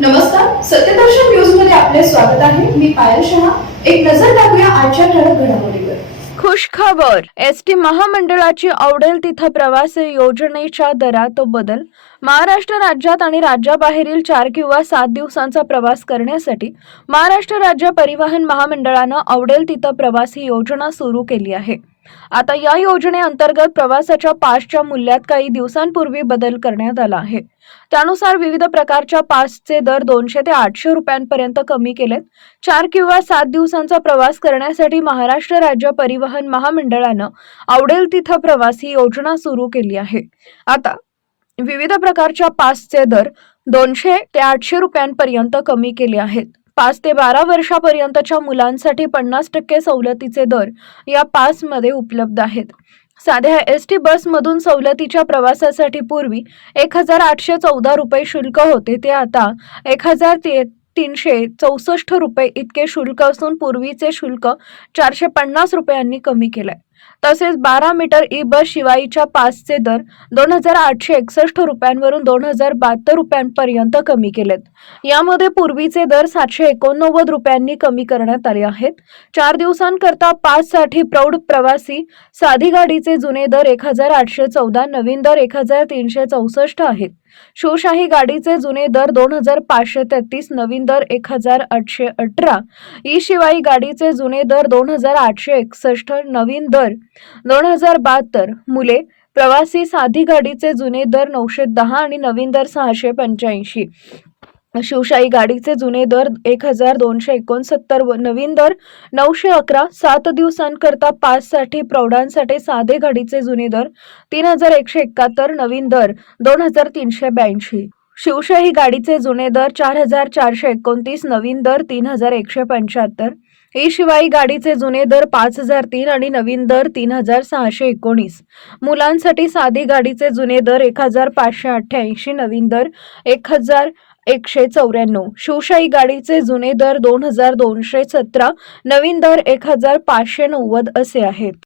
नमस्कार सत्यदर्शन न्यूजमध्ये आपले स्वागत आहे. मी पायल शहा. एक नजर टाकूया आजच्या ठळक घडामोडीवर. खुशखबर. एस टी महामंडळाची आवडेल तिथं प्रवास योजनेच्या दरात बदल. महाराष्ट्र राज्यात आणि राज्याबाहेरील चार किंवा सात दिवसांचा प्रवास करण्यासाठी महाराष्ट्र राज्य परिवहन महामंडळानं आवडेल तिथं प्रवास ही योजना सुरू केली आहे. आता या योजनेअंतर्गत प्रवासाच्या पासच्या मूल्यात काही दिवसांपूर्वी बदल करण्यात आला आहे. त्यानुसार विविध प्रकारच्या पासचे दर दोनशे ते आठशे रुपयांपर्यंत कमी केलेत. चार किंवा सात दिवसांचा प्रवास करण्यासाठी महाराष्ट्र राज्य परिवहन महामंडळानं आवडेल तिथं प्रवास ही योजना सुरू केली आहे. आता विविध प्रकारच्या पासचे दर दोनशे ते आठशे रुपयांपर्यंत कमी केले आहेत. पाच ते बारा वर्षापर्यंतच्या मुलांसाठी पन्नास टक्के सवलतीचे दर या पासमध्ये उपलब्ध आहेत. साध्या एस टी बसमधून सवलतीच्या प्रवासासाठी पूर्वी एक हजार आठशे चौदा रुपये शुल्क होते ते आता एक हजार ते तीनशे चौसष्ट रुपये इतके शुल्क असून पूर्वीचे शुल्क चारशे पन्नास रुपयांनी कमी केलंय. तसेच बारा मीटर ई बस शिवायच्या पासचे दर दोन हजार आठशे एकसष्ट रुपयांवरून दोन हजार बहात्तर रुपयांपर्यंत कमी केलेत. यामध्ये पूर्वीचे दर सातशे एकोणनव्वद रुपयांनी कमी करण्यात आले आहेत. चार दिवसांकरता पाससाठी प्रौढ प्रवासी साधी गाडीचे जुने दर एक हजार आठशे चौदा नवीन दर एक हजार तीनशे चौसष्ट आहेत. शिवशाही गाडीचे जुने दर दोन हजार पाचशे तेहतीस नवीन दर एक हजार आठशे अठरा. ई शिवाई गाडीचे जुने दर दोन हजार आठशे एकसष्ट नवीन दर दोन हजार बहात्तर मुले प्रवासी साधी गाडीचे जुने दर नऊशे दहा आणि नवीन दर सहाशे पंच्याऐंशी. शिवशाही गाडीचे जुने दर एक हजार दोनशे एकोणसत्तर व नवीन दर नऊशे अकरा. सात दिवसांकरता पाचसाठी प्रौढांसाठी साधे गाडीचे जुने दर तीन हजार एकशे एकाहत्तर नवीन दर दोन हजार तीनशे ब्याऐंशी. शिवशाही गाडीचे जुने दर चार हजार चारशे एकोणतीस नवीन दर तीन हजार एकशे पंच्याहत्तर. ई शिवाई गाडीचे जुने दर पाच हजार तीन आणि नवीन दर तीन हजार सहाशे एकोणीस. मुलांसाठी साधी गाडीचे जुने दर एक हजार पाचशे अठ्ठ्याऐंशी नवीन दर एक हजार एकशे चौऱ्याण्णव. शिवशाही गाडीचे जुने दर दोन हजार दोनशे सतरा नवीन दर एक हजार पाचशे नव्वद असे आहेत.